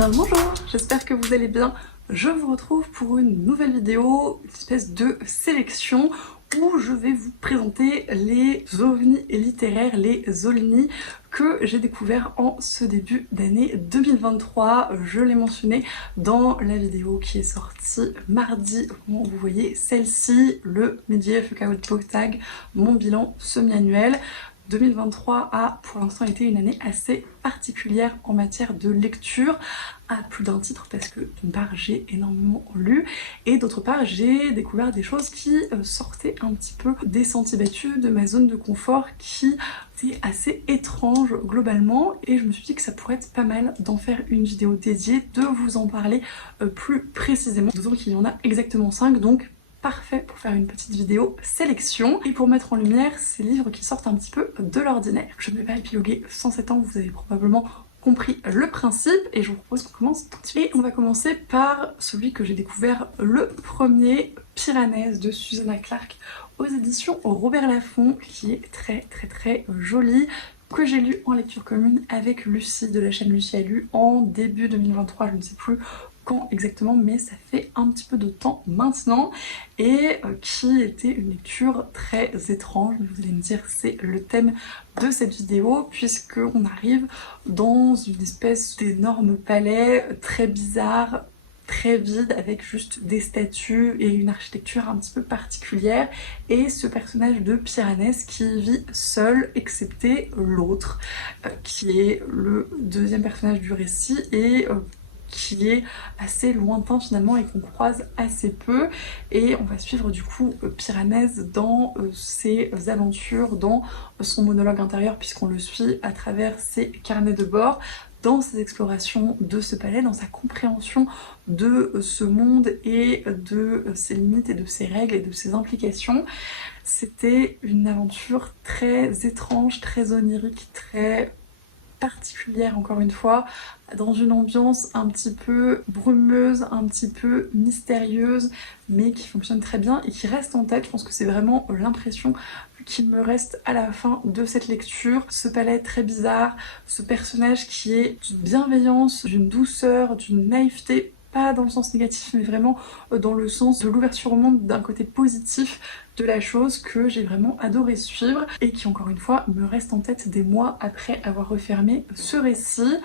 Bien le bonjour, j'espère que vous allez bien. Je vous retrouve pour une nouvelle vidéo, une espèce de sélection où je vais vous présenter les ovnis littéraires, les OLNI que j'ai découvert en ce début d'année 2023. Je l'ai mentionné dans la vidéo qui est sortie mardi. Vous voyez celle-ci, le Medieval Chaos Tag, mon bilan semi-annuel. 2023 a pour l'instant été une année assez particulière en matière de lecture, à plus d'un titre, parce que d'une part j'ai énormément lu et d'autre part j'ai découvert des choses qui sortaient un petit peu des sentiers battus, de ma zone de confort, qui étaient assez étranges globalement, et je me suis dit que ça pourrait être pas mal d'en faire une vidéo dédiée, de vous en parler plus précisément. D'autant qu'il y en a exactement 5, donc parfait pour faire une petite vidéo sélection et pour mettre en lumière ces livres qui sortent un petit peu de l'ordinaire. Je ne vais pas épiloguer sans s'étendre, vous avez probablement compris le principe et je vous propose qu'on commence tout de suite. Et on va commencer par celui que j'ai découvert le premier, Piranèse de Susanna Clarke aux éditions Robert Laffont, qui est très joli, que j'ai lu en lecture commune avec Lucie de la chaîne Lucie a lu en début 2023, je ne sais plus quand exactement, mais ça fait un petit peu de temps maintenant, et qui était une lecture très étrange. Mais vous allez me dire, c'est le thème de cette vidéo, puisque on arrive dans une espèce d'énorme palais très bizarre, très vide, avec juste des statues et une architecture un petit peu particulière, et ce personnage de Piranèse qui vit seul, excepté l'autre, qui est le deuxième personnage du récit, et qui est assez lointain finalement et qu'on croise assez peu, et on va suivre du coup Piranèse dans ses aventures, dans son monologue intérieur, puisqu'on le suit à travers ses carnets de bord, dans ses explorations de ce palais, dans sa compréhension de ce monde et de ses limites et de ses règles et de ses implications. C'était une aventure très étrange, très onirique, très particulière encore une fois, dans une ambiance un petit peu brumeuse, un petit peu mystérieuse, mais qui fonctionne très bien et qui reste en tête. Je pense que c'est vraiment l'impression qu'il me reste à la fin de cette lecture. Ce palais très bizarre, ce personnage qui est d'une bienveillance, d'une douceur, d'une naïveté, pas dans le sens négatif, mais vraiment dans le sens de l'ouverture au monde, d'un côté positif de la chose, que j'ai vraiment adoré suivre et qui encore une fois me reste en tête des mois après avoir refermé ce récit.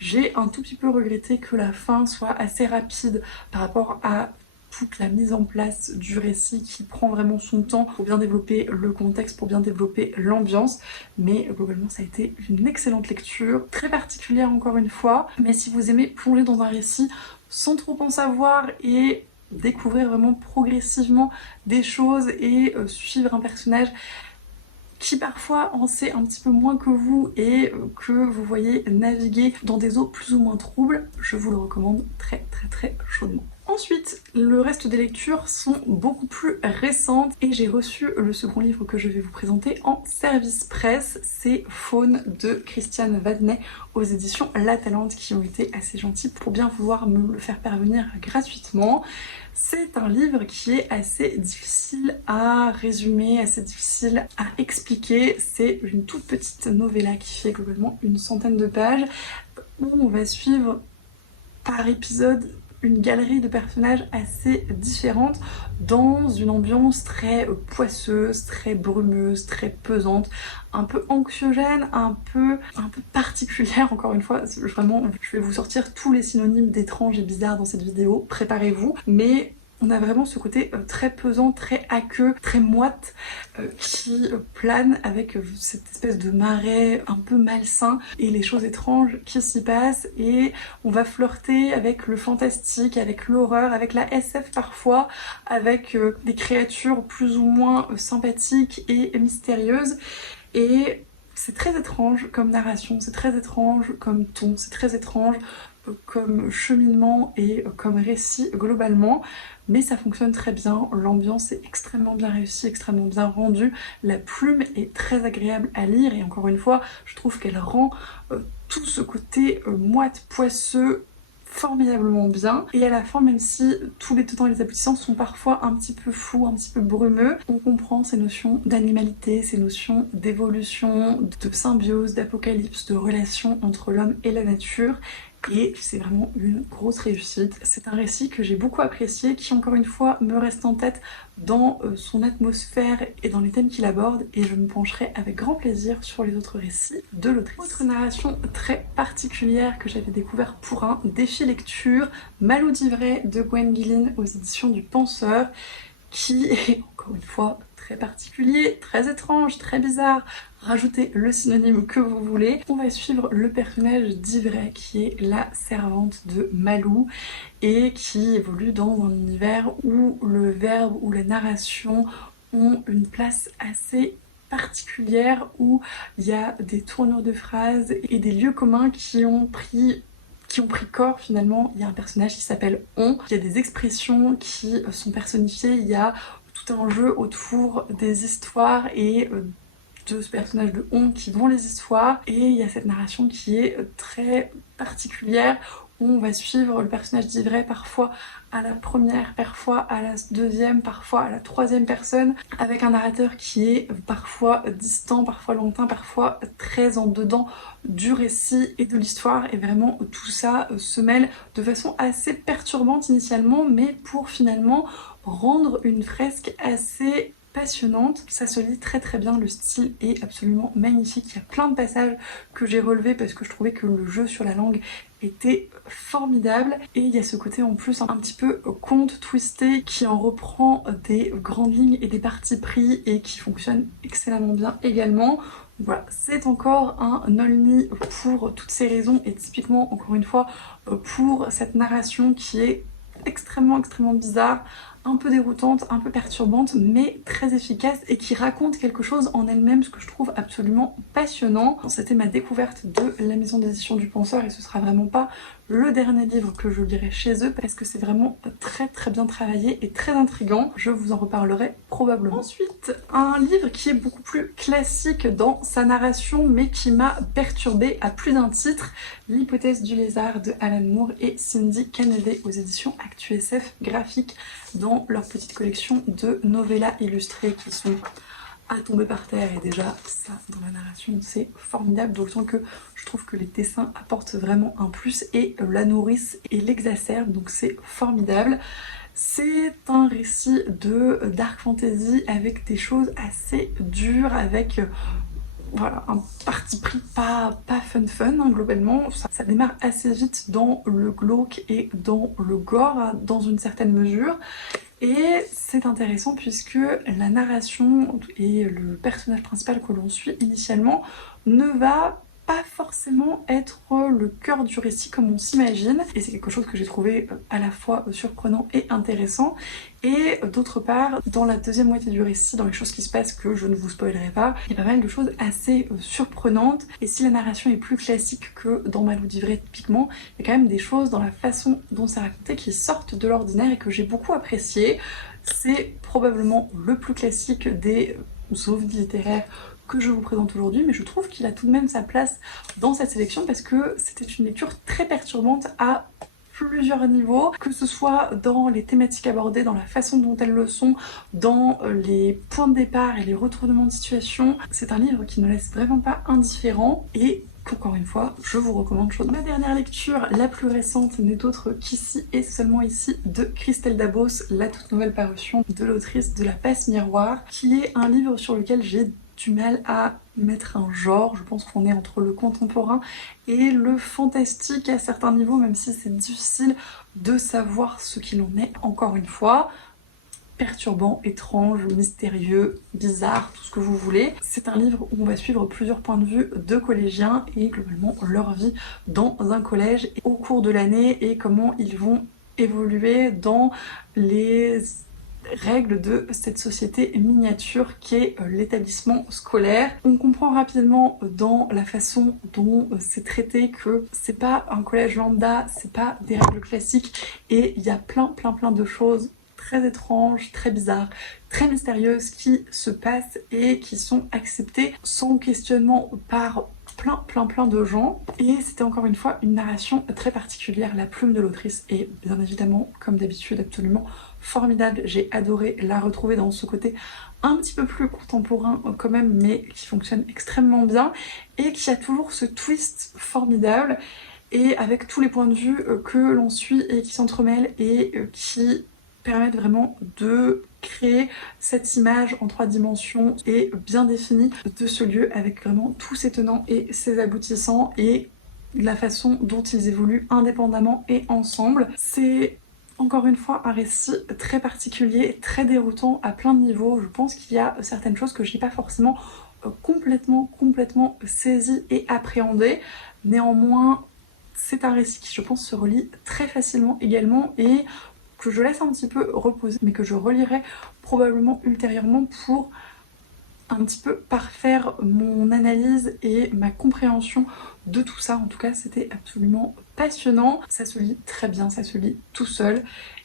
J'ai un tout petit peu regretté que la fin soit assez rapide par rapport à toute la mise en place du récit, qui prend vraiment son temps pour bien développer le contexte, pour bien développer l'ambiance, mais globalement ça a été une excellente lecture, très particulière encore une fois. Mais si vous aimez plonger dans un récit sans trop en savoir et découvrir vraiment progressivement des choses et suivre un personnage qui parfois en sait un petit peu moins que vous et que vous voyez naviguer dans des eaux plus ou moins troubles, je vous le recommande très chaudement. Ensuite, le reste des lectures sont beaucoup plus récentes et j'ai reçu le second livre que je vais vous présenter en service presse. C'est Faune de Christiane Vadnet aux éditions La Talente, qui ont été assez gentils pour bien vouloir me le faire parvenir gratuitement. C'est un livre qui est assez difficile à résumer, assez difficile à expliquer. C'est une toute petite novella qui fait globalement une centaine de pages, où on va suivre par épisode une galerie de personnages assez différentes dans une ambiance très poisseuse, très brumeuse, très pesante, un peu anxiogène, un peu particulière. Encore une fois, vraiment, je vais vous sortir tous les synonymes d'étrange et bizarre dans cette vidéo, préparez-vous, mais on a vraiment ce côté très pesant, très aqueux, très moite, qui plane avec cette espèce de marais un peu malsain et les choses étranges qui s'y passent, et on va flirter avec le fantastique, avec l'horreur, avec la SF parfois, avec des créatures plus ou moins sympathiques et mystérieuses, et c'est très étrange comme narration, c'est très étrange comme ton, c'est très étrange comme cheminement et comme récit globalement, mais ça fonctionne très bien, l'ambiance est extrêmement bien réussie, extrêmement bien rendue, la plume est très agréable à lire, et encore une fois, je trouve qu'elle rend tout ce côté moite, poisseux, formidablement bien. Et à la fin, même si tous les tenants et les aboutissants sont parfois un petit peu flous, un petit peu brumeux, on comprend ces notions d'animalité, ces notions d'évolution, de symbiose, d'apocalypse, de relation entre l'homme et la nature, et c'est vraiment une grosse réussite. C'est un récit que j'ai beaucoup apprécié, qui encore une fois me reste en tête dans son atmosphère et dans les thèmes qu'il aborde, et je me pencherai avec grand plaisir sur les autres récits de l'autrice. Autre narration très particulière que j'avais découvert pour un défi lecture, Malou d'Ivray de Gwen Guilin aux éditions du Penseur, qui est encore une fois très particulier, très étrange, très bizarre. Rajoutez le synonyme que vous voulez. On va suivre le personnage d'Ivray qui est la servante de Malou et qui évolue dans un univers où le verbe ou la narration ont une place assez particulière, où il y a des tournures de phrases et des lieux communs qui ont pris corps finalement. Il y a un personnage qui s'appelle On, il y a des expressions qui sont personnifiées, il y a tout un jeu autour des histoires et de ce personnage de On qui vont les histoires, et il y a cette narration qui est très particulière où on va suivre le personnage d'Ivray parfois à la première, parfois à la deuxième, parfois à la troisième personne, avec un narrateur qui est parfois distant, parfois lointain, parfois très en dedans du récit et de l'histoire, et vraiment tout ça se mêle de façon assez perturbante initialement, mais pour finalement rendre une fresque assez passionnante. Ça se lit très très bien, le style est absolument magnifique, il y a plein de passages que j'ai relevés parce que je trouvais que le jeu sur la langue était formidable, et il y a ce côté en plus un petit peu conte twisté qui en reprend des grandes lignes et des partis pris et qui fonctionne excellemment bien également. Voilà, c'est encore un Olni pour toutes ces raisons, et typiquement encore une fois pour cette narration qui est extrêmement bizarre, un peu déroutante, un peu perturbante, mais très efficace et qui raconte quelque chose en elle-même, ce que je trouve absolument passionnant. C'était ma découverte de la maison d'édition du Penseur, et ce sera vraiment pas le dernier livre que je lirai chez eux parce que c'est vraiment très bien travaillé et très intriguant. Je vous en reparlerai probablement. Ensuite, un livre qui est beaucoup plus classique dans sa narration mais qui m'a perturbée à plus d'un titre, L'hypothèse du lézard de Alan Moore et Cindy Kennedy aux éditions ActuSF Graphique, dans leur petite collection de novellas illustrées qui sont à tomber par terre, et déjà ça dans la narration c'est formidable, d'autant que je trouve que les dessins apportent vraiment un plus et la nourrissent et l'exacerbent, donc c'est formidable. C'est un récit de dark fantasy avec des choses assez dures, avec voilà, un parti pris pas fun hein, globalement. Ça démarre assez vite dans le glauque et dans le gore, hein, dans une certaine mesure. Et c'est intéressant puisque la narration et le personnage principal que l'on suit initialement ne va pas forcément être le cœur du récit comme on s'imagine, et c'est quelque chose que j'ai trouvé à la fois surprenant et intéressant. Et d'autre part, dans la deuxième moitié du récit, dans les choses qui se passent que je ne vous spoilerai pas, il y a pas mal de choses assez surprenantes, et si la narration est plus classique que dans Malou d'Ivray typiquement, il y a quand même des choses dans la façon dont c'est raconté qui sortent de l'ordinaire et que j'ai beaucoup apprécié. C'est probablement le plus classique des ovnis littéraires que je vous présente aujourd'hui, mais je trouve qu'il a tout de même sa place dans cette sélection parce que c'était une lecture très perturbante à plusieurs niveaux, que ce soit dans les thématiques abordées, dans la façon dont elles le sont, dans les points de départ et les retournements de situation. C'est un livre qui ne laisse vraiment pas indifférent et qu'encore une fois, je vous recommande chaudement. Ma dernière lecture, la plus récente, n'est autre qu'ici et seulement ici, de Christelle Dabos, la toute nouvelle parution de l'autrice de La Passe Miroir, qui est un livre sur lequel j'ai du mal à mettre un genre. Je pense qu'on est entre le contemporain et le fantastique à certains niveaux, même si c'est difficile de savoir ce qu'il en est. Encore une fois, perturbant, étrange, mystérieux, bizarre, tout ce que vous voulez. C'est un livre où on va suivre plusieurs points de vue de collégiens et globalement leur vie dans un collège au cours de l'année et comment ils vont évoluer dans les règles de cette société miniature qu'est l'établissement scolaire. On comprend rapidement dans la façon dont c'est traité que c'est pas un collège lambda, c'est pas des règles classiques, et il y a plein de choses très étranges, très bizarres, très mystérieuses qui se passent et qui sont acceptées sans questionnement par plein de gens. Et c'était encore une fois une narration très particulière. La plume de l'autrice est bien évidemment, comme d'habitude, absolument formidable. J'ai adoré la retrouver dans ce côté un petit peu plus contemporain quand même, mais qui fonctionne extrêmement bien et qui a toujours ce twist formidable. et avec tous les points de vue que l'on suit et qui s'entremêlent et qui permettent vraiment de créer cette image en 3 dimensions et bien définie de ce lieu avec vraiment tous ses tenants et ses aboutissants et la façon dont ils évoluent indépendamment et ensemble. C'est encore une fois un récit très particulier, très déroutant à plein de niveaux. Je pense qu'il y a certaines choses que je n'ai pas forcément complètement saisies et appréhendées. Néanmoins, c'est un récit qui je pense se relie très facilement également et que je laisse un petit peu reposer, mais que je relirai probablement ultérieurement pour un petit peu parfaire mon analyse et ma compréhension de tout ça. En tout cas, c'était absolument passionnant. Ça se lit très bien, ça se lit tout seul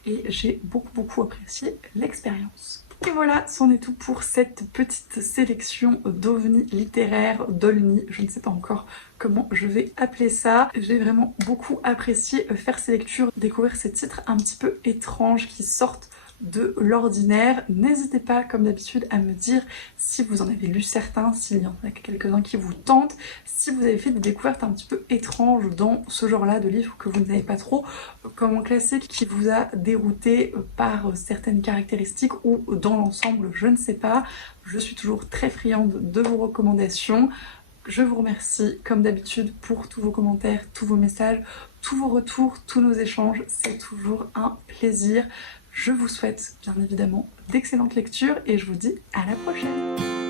et j'ai beaucoup apprécié l'expérience. Et voilà, c'en est tout pour cette petite sélection d'ovnis littéraires, d'olni, je ne sais pas encore comment je vais appeler ça. J'ai vraiment beaucoup apprécié faire ces lectures, découvrir ces titres un petit peu étranges qui sortent de l'ordinaire. N'hésitez pas, comme d'habitude, à me dire si vous en avez lu certains, s'il y en a quelques-uns qui vous tentent, si vous avez fait des découvertes un petit peu étranges dans ce genre-là de livres que vous n'avez pas trop, comme un classique qui vous a dérouté par certaines caractéristiques ou dans l'ensemble, je ne sais pas. Je suis toujours très friande de vos recommandations. Je vous remercie, comme d'habitude, pour tous vos commentaires, tous vos messages, tous vos retours, tous nos échanges. C'est toujours un plaisir. Je vous souhaite bien évidemment d'excellentes lectures et je vous dis à la prochaine.